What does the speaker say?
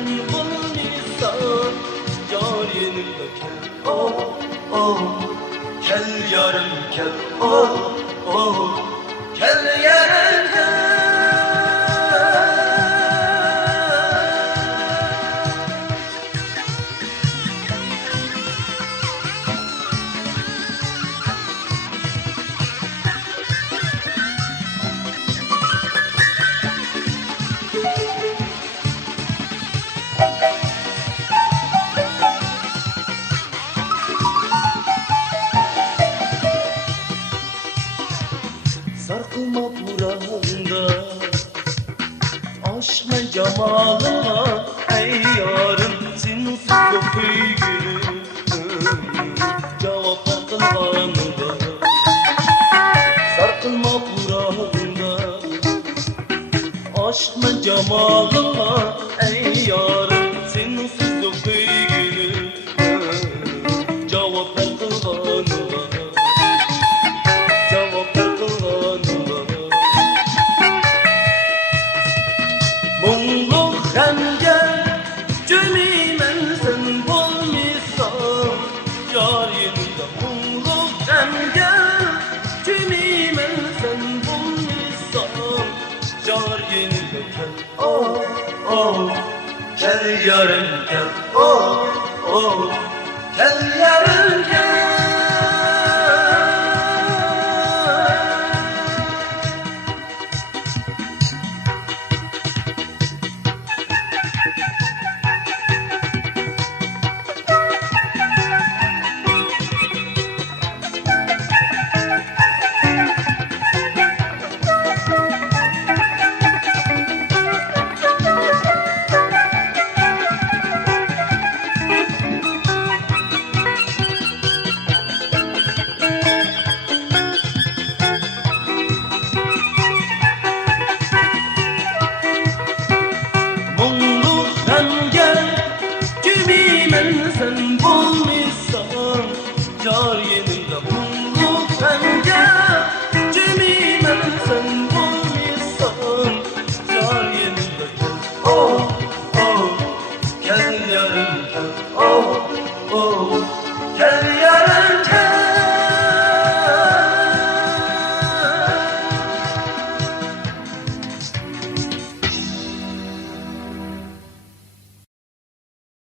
sen bulmuşsan yar yanımda kel, oh oh kel yarım kel, oh oh kel yarım kel. Sarkılma buramda aşk ve cemalına, ey yarım sensiz yok ey gülüm cevap kılğanında. Sarkılma buramda aşk ve cemalına, ey yarım sensiz yok ey gülüm cevap kılğanında. Oh oh kel yarım kel, oh oh kel yarım kel.